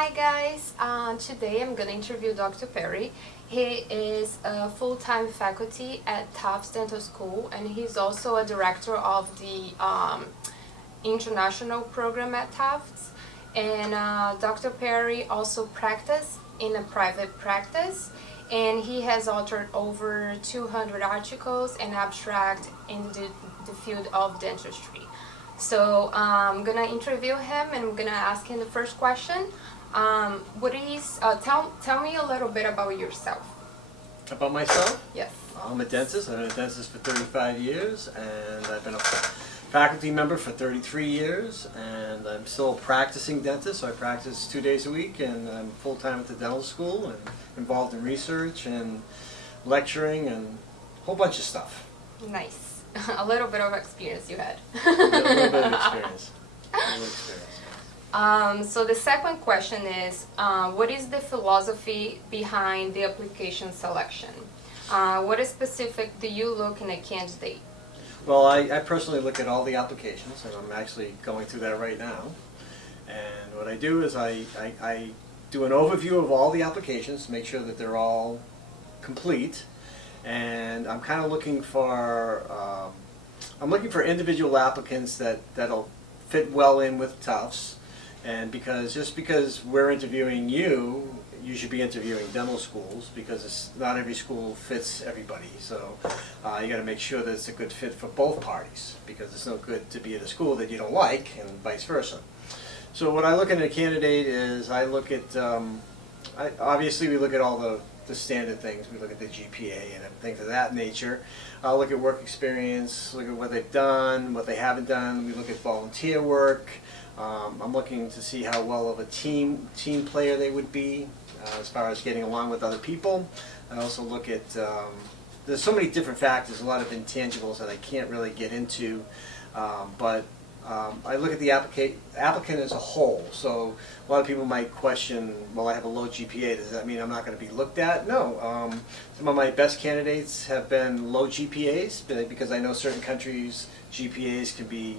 Hi guys, today I'm going to interview Dr. Perry. He is a full-time faculty at Tufts Dental School, and he's also a director of the international program at Tufts. And Dr. Perry also practices in a private practice, and he has authored over 200 articles and abstracts in the field of dentistry. So I'm gonna interview him, and I'm gonna ask him the first question. Tell me a little bit about yourself. About myself? Yes. I'm a dentist. I've been a dentist for 35 years, and I've been a faculty member for 33 years, and I'm still a practicing dentist. So I practice 2 days a week, and I'm full-time at the dental school and involved in research and lecturing and a whole bunch of stuff. Nice. A little bit of experience you had. A little bit of experience. So the second question is, what is the philosophy behind the application selection? What is specific do you look in a candidate? Well, I personally look at all the applications, and I'm actually going through that right now. And what I do is I do an overview of all the applications, make sure that they're all complete, and I'm kind of looking for individual applicants that'll fit well in with Tufts. And just because we're interviewing you, you should be interviewing dental schools, because not every school fits everybody. So you got to make sure that it's a good fit for both parties, because it's no good to be at a school that you don't like, and vice versa. So what I look at a candidate is I look at, obviously we look at all the standard things. We look at the GPA and things of that nature. I'll look at work experience, look at what they've done, what they haven't done. We look at volunteer work. I'm looking to see how well of a team player they would be as far as getting along with other people. I also look at, there's so many different factors, a lot of intangibles that I can't really get into, but I look at the applicant as a whole. So a lot of people might question, well, I have a low GPA, does that mean I'm not going to be looked at? No. Some of my best candidates have been low GPAs, because I know certain countries' GPAs can be,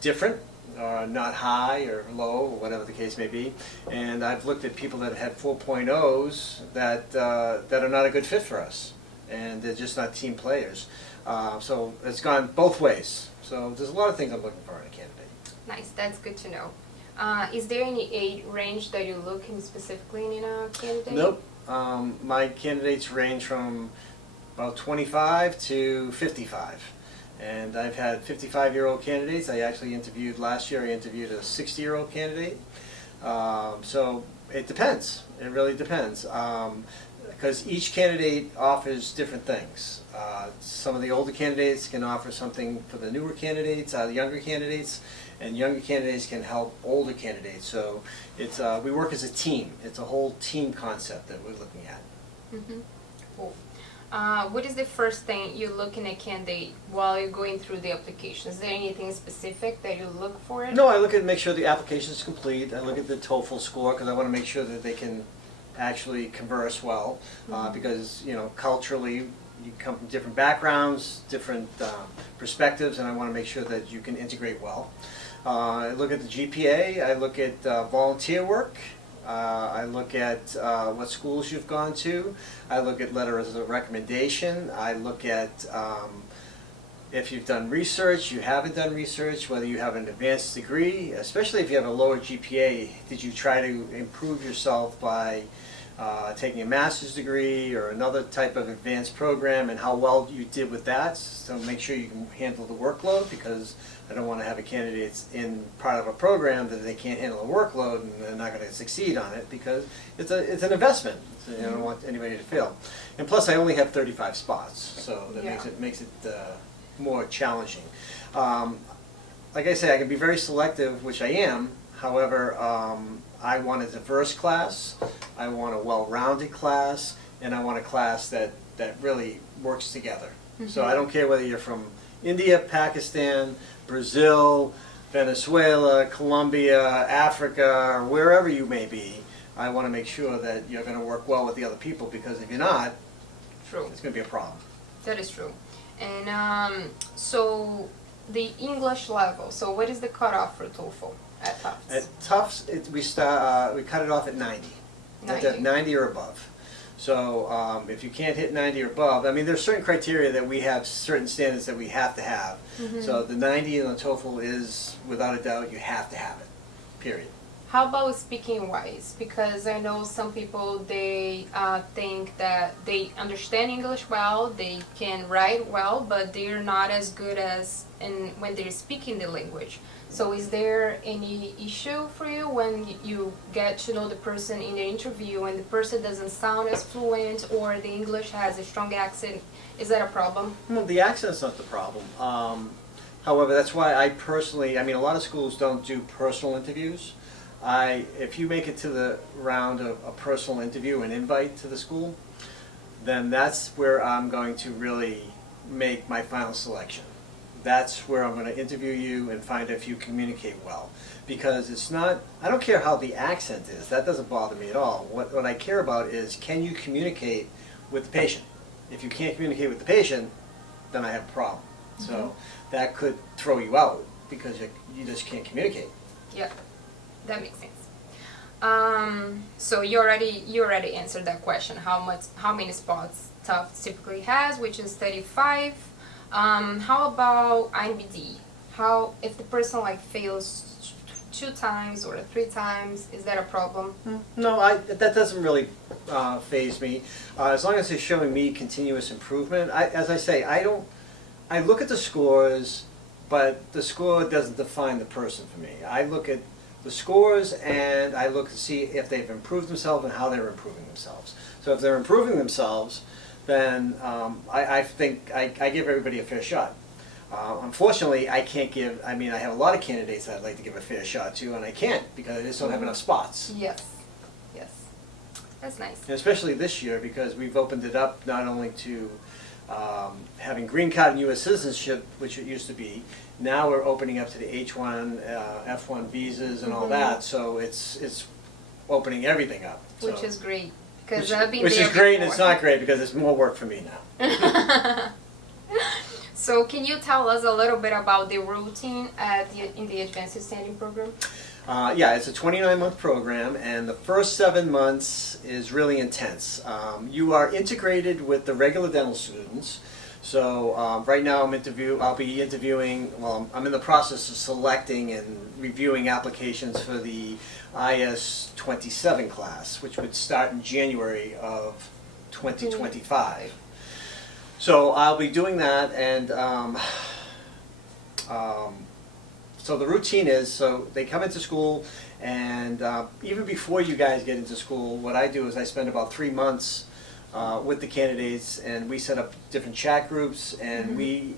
different. Not high or low, or whatever the case may be. And I've looked at people that have had 4.0s that are not a good fit for us, and they're just not team players. So it's gone both ways. So there's a lot of things I'm looking for in a candidate. Nice, that's good to know. Is there any age range that you're looking specifically in a candidate? Nope. My candidates range from about 25 to 55. And I've had 55-year-old candidates. I actually interviewed last year, I interviewed a 60-year-old candidate. So it depends. It really depends. Because each candidate offers different things. Some of the older candidates can offer something for the newer candidates, the younger candidates, and younger candidates can help older candidates. So it's we work as a team. It's a whole team concept that we're looking at. Mm-hmm. Cool. What is the first thing you look in a candidate while you're going through the application? Is there anything specific that you look for? No, I look at make sure the application is complete. I look at the TOEFL score, because I want to make sure that they can actually converse well, because culturally you come from different backgrounds, different perspectives, and I want to make sure that you can integrate well. I look at the GPA. I look at volunteer work. I look at what schools you've gone to. I look at letters of recommendation. I look at if you've done research, you haven't done research, whether you have an advanced degree, especially if you have a lower GPA. Did you try to improve yourself by taking a master's degree or another type of advanced program, and how well you did with that? So make sure you can handle the workload, because I don't want to have a candidate in part of a program that they can't handle the workload and they're not going to succeed on it, because it's an investment. So I don't want anybody to fail. And plus, I only have 35 spots, so that makes it more challenging. Like I say, I can be very selective, which I am. However, I want a diverse class, I want a well-rounded class, and I want a class that really works together. Mm-hmm. So I don't care whether you're from India, Pakistan, Brazil, Venezuela, Colombia, Africa, or wherever you may be. I want to make sure that you're going to work well with the other people, because if you're not, it's going to be a problem. That is true. And so the English level, so what is the cutoff for TOEFL? at Tufts? At Tufts, we cut it off at 90. 90. 90 or above. So if you can't hit 90 or above, I mean, there's certain criteria that we have, certain standards that we have to have. So the 90 in the TOEFL is, without a doubt, you have to have it, period. How about speaking wise? Because I know some people, they think that they understand English well, they can write well, but they're not as good as when they're speaking the language. So is there any issue for you when you get to know the person in the interview and the person doesn't sound as fluent or the English has a strong accent? Is that a problem? Well, the accent's not the problem. However, that's why I personally, I mean, a lot of schools don't do personal interviews. If you make it to the round of a personal interview, an invite to the school, then that's where I'm going to really make my final selection. That's where I'm going to interview you and find if you communicate well. Because it's not, I don't care how the accent is, that doesn't bother me at all. What I care about is, can you communicate with the patient? If you can't communicate with the patient, then I have a problem. So that could throw you out because you just can't communicate. Yeah. That makes sense. So you already answered that question. How many spots Tufts typically has, which is 35. How about INBD? How if the person like fails 2 times or 3 times, is that a problem? No, that doesn't really faze me. As long as it's showing me continuous improvement. As I say, I look at the scores, but the score doesn't define the person for me. I look at the scores and I look to see if they've improved themselves and how they're improving themselves. So if they're improving themselves, then I think I give everybody a fair shot. Unfortunately, I can't give, I mean, I have a lot of candidates that I'd like to give a fair shot to, and I can't because I just don't have enough spots. Yes, yes. That's nice. And especially this year because we've opened it up not only to having green card and U.S. citizenship, which it used to be. Now we're opening up to the H1, F1 visas and all that. So it's opening everything up. Which is great because I've been which there is great before. and it's not great because it's more work for me now. So can you tell us a little bit about the routine in the Advanced Standing program? Yeah, it's a 29-month program, and the first 7 months is really intense. You are integrated with the regular dental students. So right now I'll be interviewing, well, I'm in the process of selecting and reviewing applications for the IS-27 class, which would start in January of 2025. So I'll be doing that, and so the routine is, so they come into school, and even before you guys get into school, what I do is I spend about 3 months with the candidates, and we set up different chat groups, and we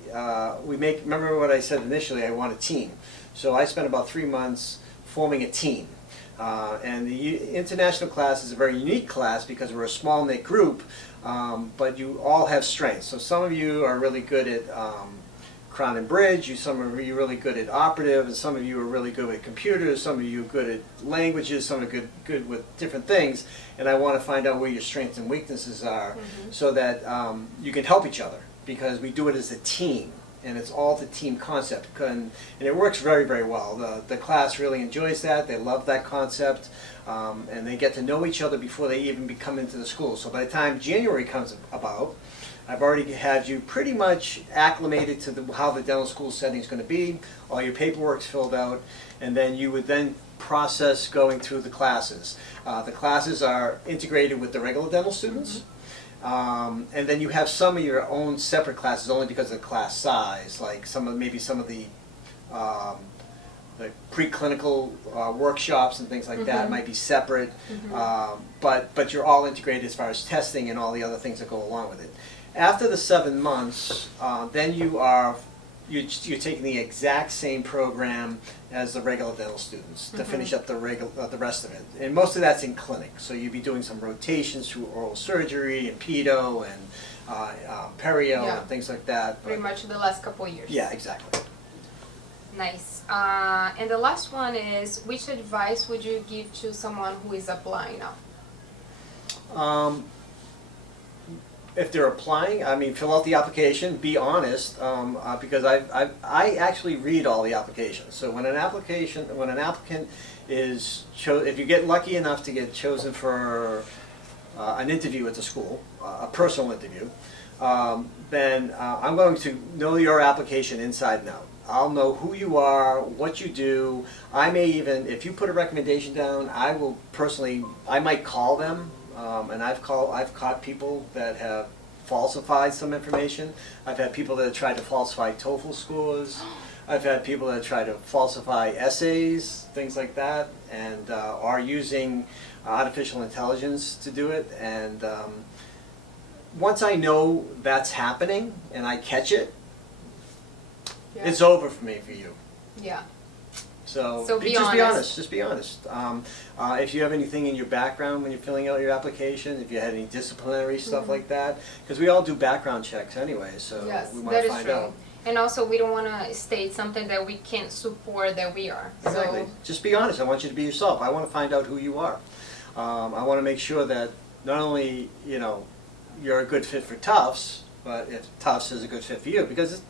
make, remember what I said initially, I want a team. So I spent about 3 months forming a team. And the international class is a very unique class because we're a small knit group, but you all have strengths. So some of you are really good at Crown and Bridge, some of you are really good at operative, and some of you are really good with computers, some of you are good at languages, some are good with different things, and I want to find out where your strengths and weaknesses are so that you can help each other, because we do it as a team, and it's all the team concept, and it works very, very well. The class really enjoys that, they love that concept, and they get to know each other before they even come into the school. So by the time January comes about, I've already had you pretty much acclimated to how the dental school setting is going to be, all your paperwork's filled out, and then you would then process going through the classes. The classes are integrated with the regular dental students, and then you have some of your own separate classes only because of the class size, like maybe some of the preclinical workshops and things like that might be separate, but you're all integrated as far as testing and all the other things that go along with it. After the 7 months, then you're taking the exact same program as the regular dental students to finish up the rest of it. And most of that's in clinic. So you'd be doing some rotations through oral surgery and pedo and perio and things like that. Pretty much the last couple of years. Yeah, exactly. Nice. And the last one is, which advice would you give to someone who is applying now? if they're applying, I mean, fill out the application, be honest, because I actually read all the applications. So when an applicant is if you get lucky enough to get chosen for an interview at the school, a personal interview, then I'm going to know your application inside and out. I'll know who you are, what you do. I may even, if you put a recommendation down, I will personally, I might call them. And I've caught people that have falsified some information. I've had people that have tried to falsify TOEFL scores. I've had people that try to falsify essays, things like that, and are using artificial intelligence to do it. And once I know that's happening and I catch it, it's over for me, for you. Yeah. So be just be honest. honest. Just be honest. If you have anything in your background when you're filling out your application, if you had any disciplinary stuff like that, because we all do background checks anyway, so Yes, we want that to is find true. out. And also, we don't want to state something that we can't support that we are. Exactly. So, Just be honest. I want you to be yourself. I want to find out who you are. I want to make sure that not only you're a good fit for Tufts, but if Tufts is a good fit for you, because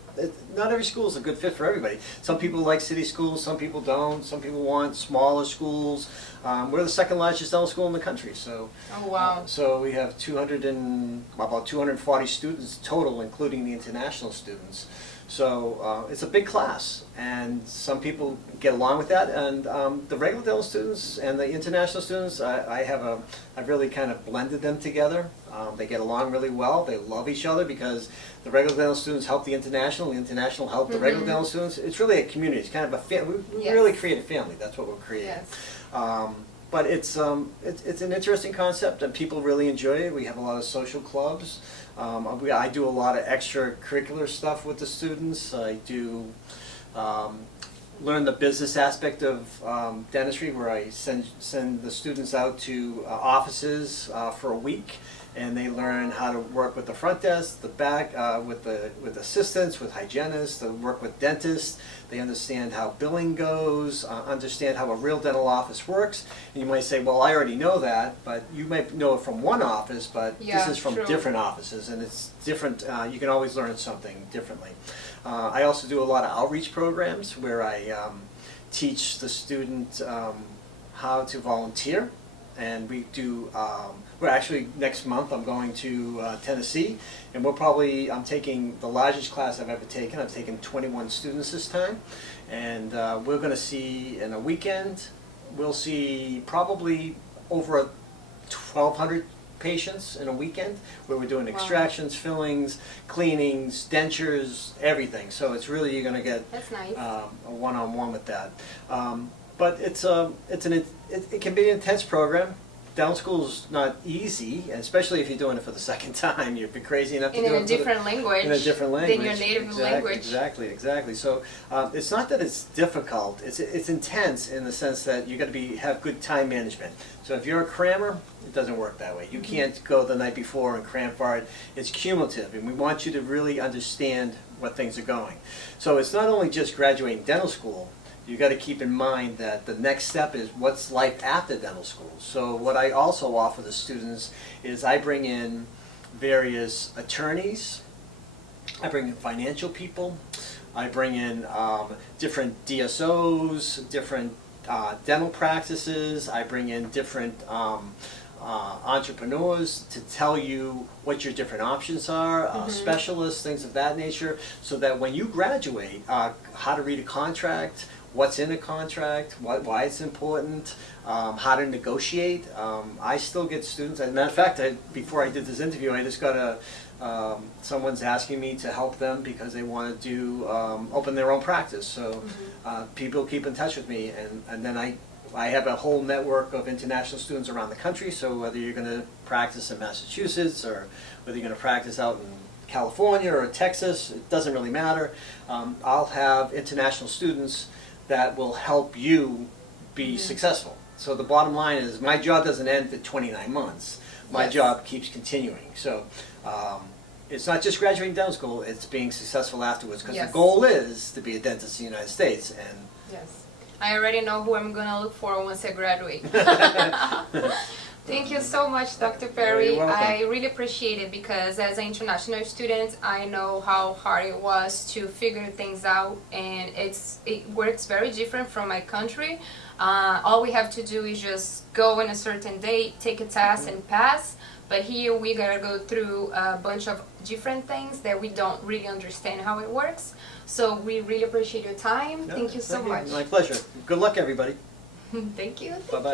not every school is a good fit for everybody. Some people like city schools, some people don't. Some people want smaller schools. We're the second largest dental school in the country, so oh wow. so we have about 240 students total, including the international students. So it's a big class, and some people get along with that. And the regular dental students and the international students, I've really kind of blended them together. They get along really well. They love each other because the regular dental students help the international help the regular dental students. It's really a community. It's kind of a family. We really create a family. That's what we're creating. Yes. But it's an interesting concept, and people really enjoy it. We have a lot of social clubs. I do a lot of extracurricular stuff with the students. I do learn the business aspect of dentistry, where I send the students out to offices for a week, and they learn how to work with the front desk, the back, with assistants, with hygienists. They work with dentists. They understand how billing goes, understand how a real dental office works. And you might say, well, I already know that, but you might know it from one office, but this is from different offices, and it's different. You can always learn something differently. I also do a lot of outreach programs where I teach the student how to volunteer. And we do, we're actually, next month I'm going to Tennessee, and I'm taking the largest class I've ever taken. I've taken 21 students this time, and we're going to see, in a weekend, we'll see probably over 1,200 patients in a weekend, where we're doing extractions, fillings, cleanings, dentures, everything. So it's really, you're going to get That's nice. a one-on-one with that. But it can be an intense program. Dental school's not easy, especially if you're doing it for the second time. You've been crazy enough to do it in a different language. In a different language. Than your native language. Exactly. So it's not that it's difficult. It's intense in the sense that you got to have good time management. So if you're a crammer, it doesn't work that way. You can't go the night before and cram for it. It's cumulative, and we want you to really understand what things are going. So it's not only just graduating dental school. You got to keep in mind that the next step is what's life after dental school. So what I also offer the students is I bring in various attorneys, I bring in financial people, I bring in different DSOs, different dental practices, I bring in different entrepreneurs to tell you what your different options are, specialists, things of that nature, so that when you graduate, how to read a contract, what's in a contract, why it's important, how to negotiate. I still get students, as a matter of fact, before I did this interview, I just got someone's asking me to help them because they want to do, open their own practice. So people keep in touch with me, and then I have a whole network of international students around the country, so whether you're going to practice in Massachusetts or whether you're going to practice out in California or Texas, it doesn't really matter. I'll have international students that will help you be successful. So the bottom line is, my job doesn't end at 29 months. My job keeps continuing. So it's not just graduating dental school, it's being successful afterwards, because the goal is to be a dentist in the United States. And I already know who I'm going to look for once I graduate. Thank you so much, Dr. You're Perry. welcome. I really appreciate it because as an international student, I know how hard it was to figure things out, and it works very different from my country. All we have to do is just go on a certain date, take a test, and pass. But here we gotta go through a bunch of different things that we don't really understand how it works. So we really appreciate your time. No, Thank you so much. My pleasure. Good luck, everybody. Thank you. Bye-bye.